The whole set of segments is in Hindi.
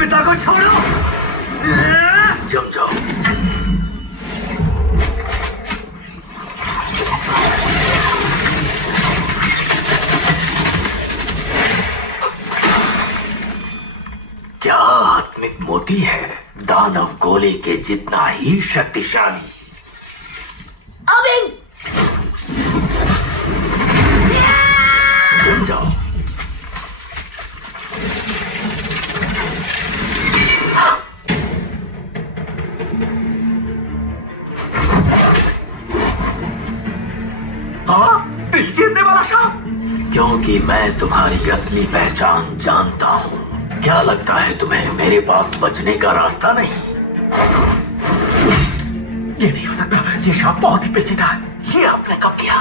पिता को छोड़ो। समझो। क्या आत्मिक मोती है? दानव गोले के जितना ही शक्तिशाली। अबिंग! समझो। दिल जीतने वाला शाप। क्योंकि मैं तुम्हारी असली पहचान जानता हूँ। क्या लगता है तुम्हें मेरे पास बचने का रास्ता नहीं? ये नहीं हो सकता, ये शाप बहुत ही पेचीदा है। ये आपने कब किया?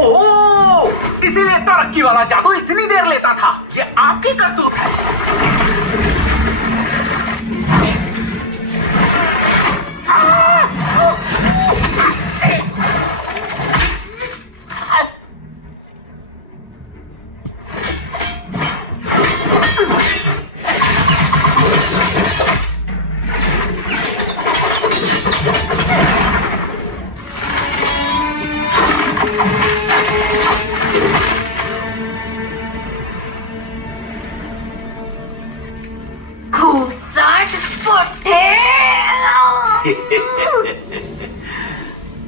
ओह, इसीलिए तरक्की वाला जादू इतनी देर लेता था। ये आपकी करतूत है।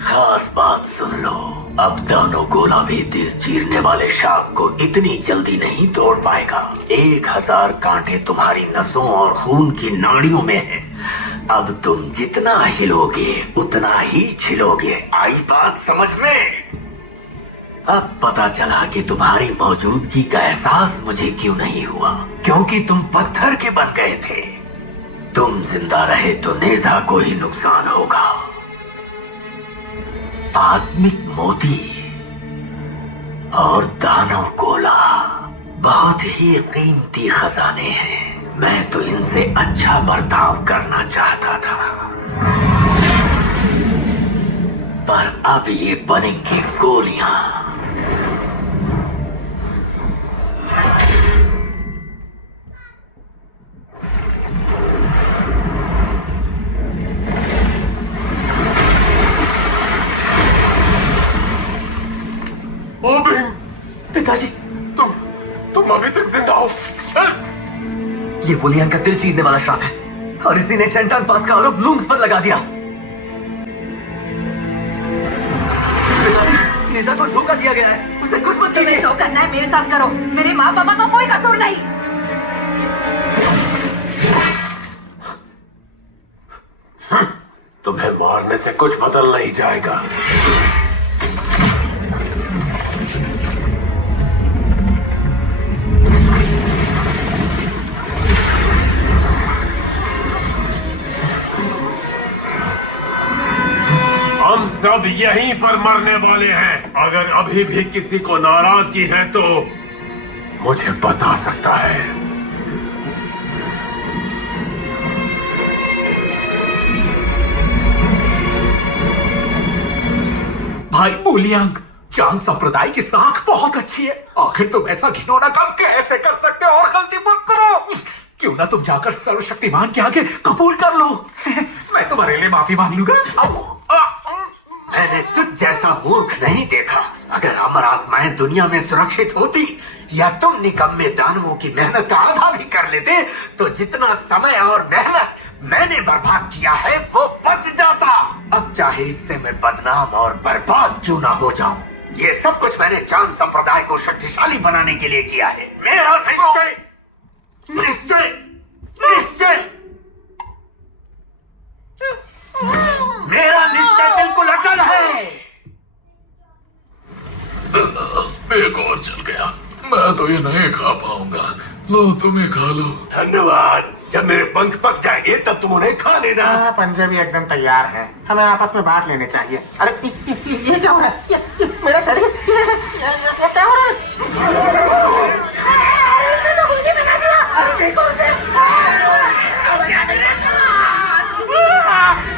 खास बात सुन लो। अब दानव गोला भी दिल चीरने वाले शाप को इतनी जल्दी नहीं तोड़ पाएगा। 1000 कांटे तुम्हारी नसों और खून की नाड़ियों में है। अब तुम जितना हिलोगे उतना ही छिलोगे। आई बात समझ में? अब पता चला कि तुम्हारी मौजूदगी का एहसास मुझे क्यों नहीं हुआ। क्योंकि तुम पत्थर के बन गए थे। तुम जिंदा रहे तो नेजा को ही नुकसान होगा। आत्मिक मोती और दानव गोला बहुत ही कीमती खजाने हैं। मैं तो इनसे अच्छा बर्ताव करना चाहता था, पर अब ये बनेंगे गोलियां। पिताजी, तुम अभी तक जिंदा हो। ये बुलियन का दिल चीरने वाला श्राप है और इसी ने चैंटान पास का आरोप लूंग्स पर लगा दिया। नेजा को धोखा दिया गया है। उसे कुछ मत कीजिए। जो करना है मेरे साथ करो। मेरे माँ पापा का कोई कसूर नहीं। तुम्हें मारने से कुछ बदल नहीं जाएगा। हम सब यहीं पर मरने वाले हैं। अगर अभी भी किसी को नाराजगी है तो मुझे बता सकता है। भाई बुलियांग, चांग संप्रदाय की साख बहुत अच्छी है। आखिर तुम ऐसा घिनौना काम कैसे कर सकते हो? और गलती मत करो। क्यों ना तुम जाकर सर्वशक्तिमान के आगे कबूल कर लो। मैं तुम्हारे लिए माफी मांग लूंगा। मैंने तुझ जैसा मूर्ख नहीं देखा। अगर अमर आत्माएं दुनिया में सुरक्षित होती या तुम निकम्मे दानवों की मेहनत का आधा भी कर लेते तो जितना समय और मेहनत मैंने बर्बाद किया है वो बच जाता। अब चाहे इससे मैं बदनाम और बर्बाद क्यों ना हो जाऊं, ये सब कुछ मैंने चांद संप्रदाय को शक्तिशाली बनाने के लिए किया है। मेरा निश्चय निश्चय निश्चय मेरा निश्चय बिल्कुल अटल है। एक और चल गया। मैं तो ये नहीं खा पाऊंगा। लो तुम्हें खा लो। धन्यवाद। जब मेरे पंख पक जाएंगे तब तुम उन्हें खा लेना। पंजे भी एकदम तैयार है। हमें आपस में बांट लेने चाहिए। अरे ये क्या हो रहा है? ये मेरा शरीर ये क्या हो रहा है?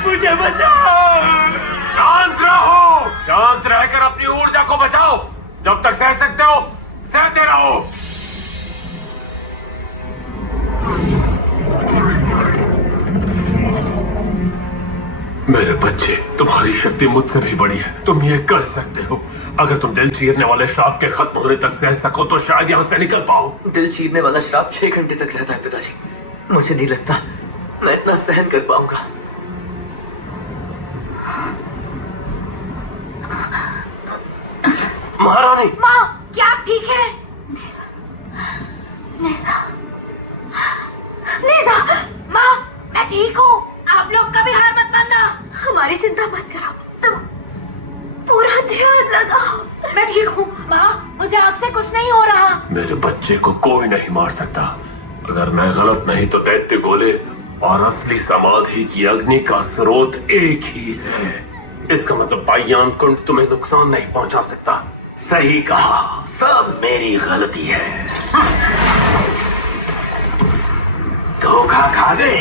मुझे बचाओ। शांत रहो। शांत रहकर अपनी ऊर्जा को बचाओ। जब तक सह सकते हो सहते रहो। बच्चे, तुम्हारी शक्ति मुझसे भी बड़ी है। तुम ये कर सकते हो। अगर तुम दिल चीरने वाले श्राप के खत्म होने तक सह सको तो शायद यहाँ से निकल पाओ। दिल चीरने वाला श्राप 6 घंटे तक रहता है पिताजी। मुझे नहीं लगता मैं इतना सहन कर पाऊंगा। महारानी, माँ, क्या आप ठीक है? नेजा, नेजा, माँ, मैं ठीक हूँ। आप लोग कभी हार मत मानना। हमारी चिंता मत करो, तुम पूरा ध्यान लगाओ। मैं ठीक हूँ माँ, मुझे आग से कुछ नहीं हो रहा। मेरे बच्चे को कोई नहीं मार सकता। अगर मैं गलत नहीं तो दैत्य गोले और असली समाधि की अग्नि का स्रोत एक ही है। इसका मतलब पाइयान कुंड तुम्हें नुकसान नहीं पहुंचा सकता। सही कहा, सब मेरी गलती है। धोखा खा गए।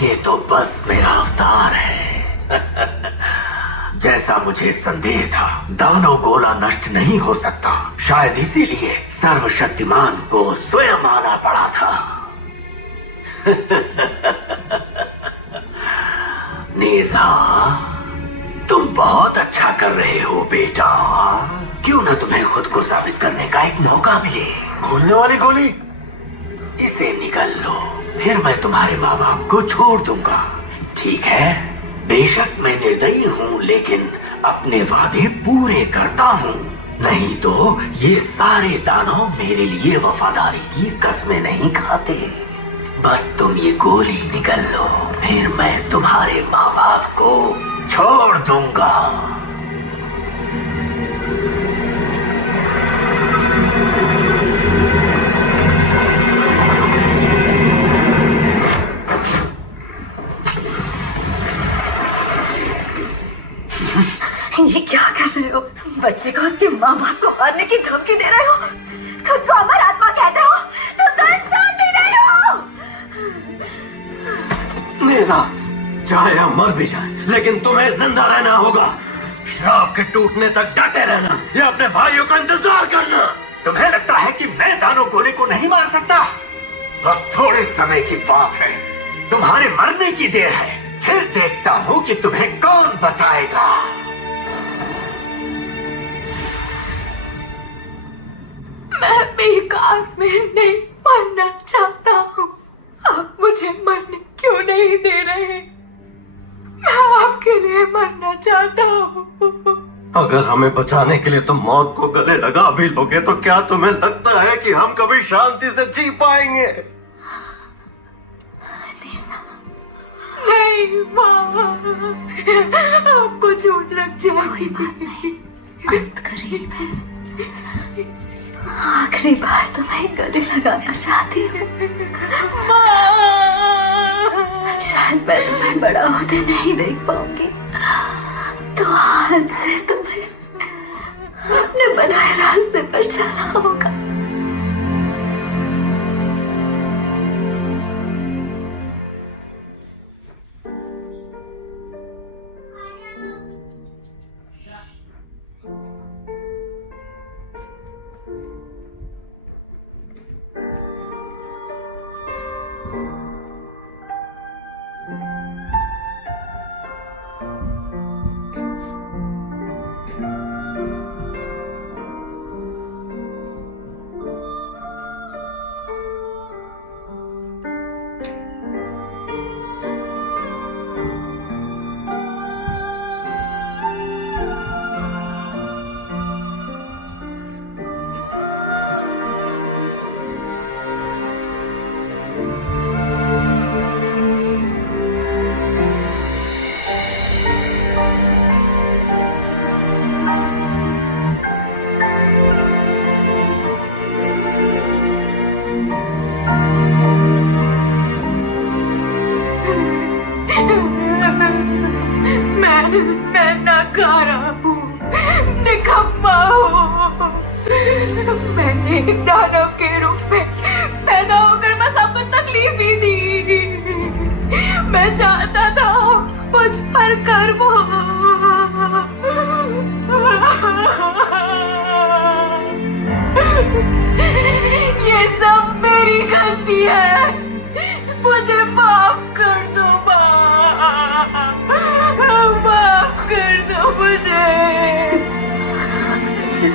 ये तो बस मेरा अवतार है। जैसा मुझे संदेह था, दानव गोला नष्ट नहीं हो सकता। शायद इसीलिए सर्वशक्तिमान को स्वयं आना पड़ा था। नेजा, तुम बहुत अच्छा कर रहे हो बेटा। क्यों न तुम्हें खुद को साबित करने का एक मौका मिले। खोलने वाली गोली। इसे निकल लो, फिर मैं तुम्हारे माँ बाप को छोड़ दूंगा। ठीक है? बेशक मैं निर्दयी हूँ, लेकिन अपने वादे पूरे करता हूँ। नहीं तो ये सारे दानव मेरे लिए वफादारी की कसमें नहीं खाते। बस तुम ये गोली निकल लो, फिर मैं तुम्हारे माँ बाप को छोड़ दूंगा। ये क्या कर रहे हो? बच्चे को उसके माँ बाप को मारने की धमकी दे रहे हो? खुद को अमर आत्मा कहते हो? तुम तो इंसान भी नहीं हो। नेजा, चाहे हम मर भी जाए, लेकिन तुम्हें जिंदा रहना होगा। श्राप के टूटने तक डटे रहना या अपने भाइयों का इंतजार करना। तुम्हें लगता है कि मैं दानव गोले को नहीं मार सकता? बस थोड़े समय की बात है। तुम्हारे मरने की देर है। फिर देखता हूँ कि तुम्हें कौन बचाएगा। मैं बेकार में नहीं मरना चाहता हूँ। आप मुझे मरने क्यों नहीं दे रहे? मैं आपके लिए मरना चाहता हूँ। अगर हमें बचाने के लिए तुम मौत को गले लगा भी लोगे तो क्या तुम्हें लगता है कि हम कभी शांति से जी पाएंगे? नहीं माँ, आपको चोट लग जाएगी। कोई बात नहीं, अंत करीब है। आखिरी बार तुम्हें गले लगाना चाहती हूँ। शायद मैं तुम्हें बड़ा होते नहीं देख पाऊंगी, तो आज से तुम्हें अपने बनाए रास्ते पर चलना होगा।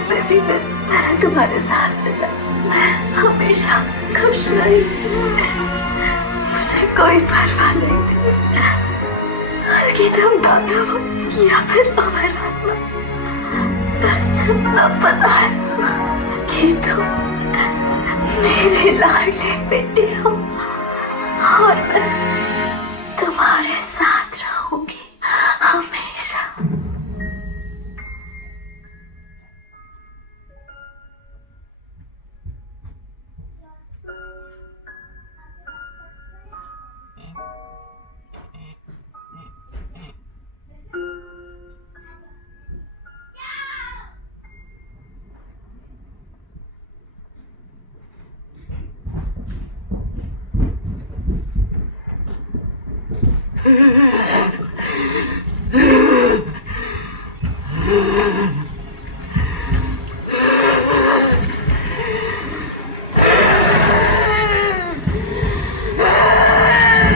जितने भी दिन मैंने तुम्हारे साथ बिताए, मैं हमेशा खुश रही। मुझे कोई परवाह नहीं थी कि तुम दादा हो या फिर अमर आत्मा। बस इतना पता है कि तुम मेरे लाडले बेटे हो और मैं तुम्हारे साथ रहूंगी हमेशा।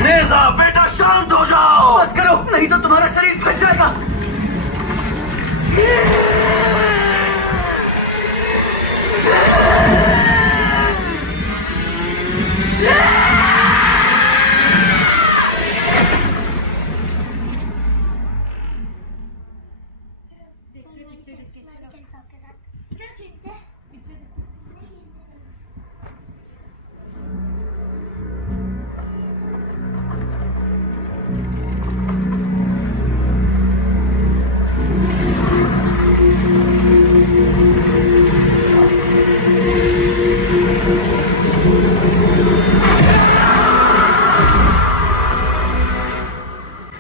नेजा बेटा शांत हो जाओ। बस करो, नहीं तो तुम्हारा शरीर फट जाएगा।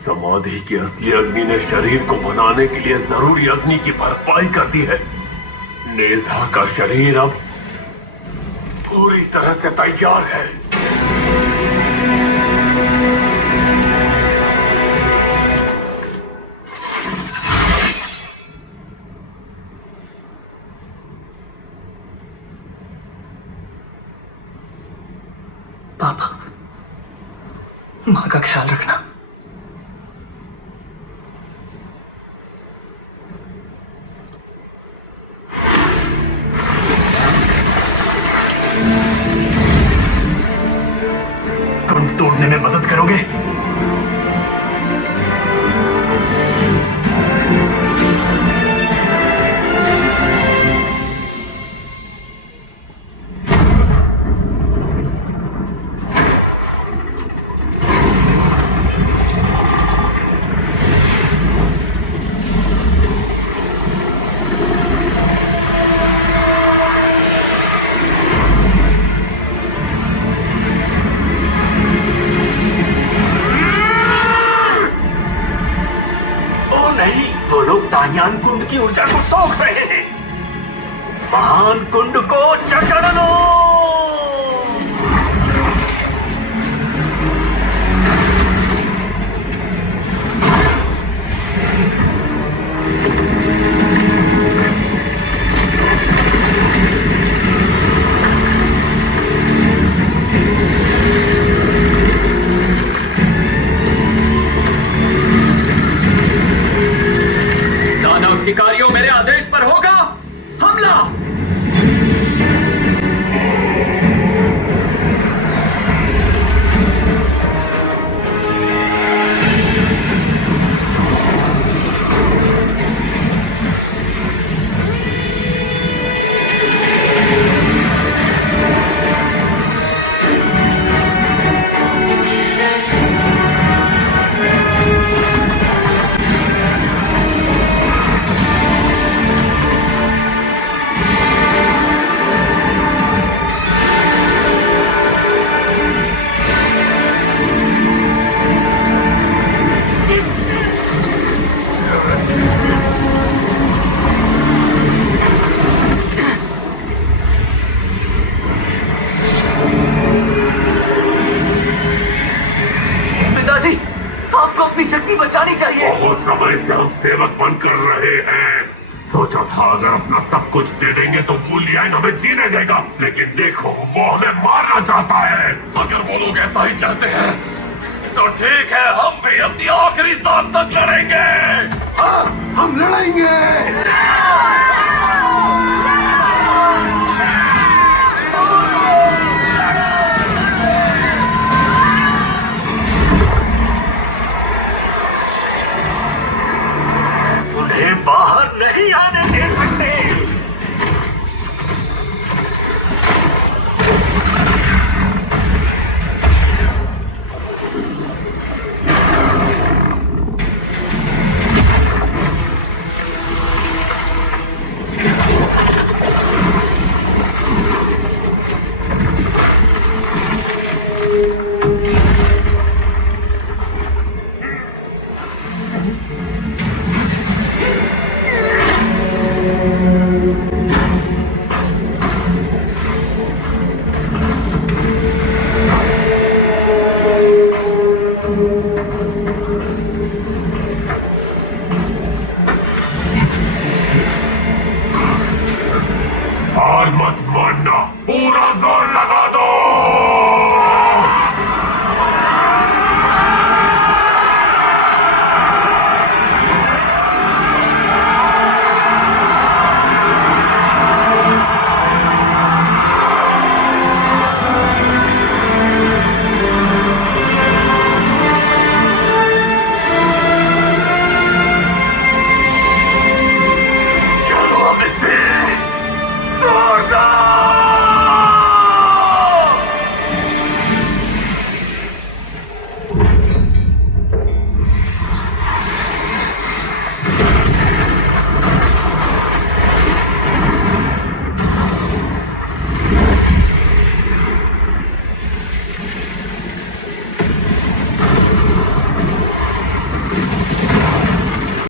समाधि की असली अग्नि ने शरीर को बनाने के लिए जरूरी अग्नि की भरपाई कर दी है। नेजा का शरीर अब पूरी तरह से तैयार है। पापा, माँ का ख्याल रखना। कुंड तोड़ने में मदद करोगे? तायान कुंड की ऊर्जा को सोख रहे हैं। महान कुंड को जकड़ लो। शिकारियों, मेरे आदेश पर होगा हमला। आपको अपनी शक्ति बचानी चाहिए। बहुत समय से हम सेवक बनकर रहे हैं। सोचा था अगर अपना सब कुछ दे देंगे तो बुलियन हमें जीने देगा, लेकिन देखो वो हमें मारना चाहता है। अगर वो लोग ऐसा ही चाहते हैं तो ठीक है, हम भी अपनी आखिरी सांस तक लड़ेंगे। हाँ, हम लड़ेंगे।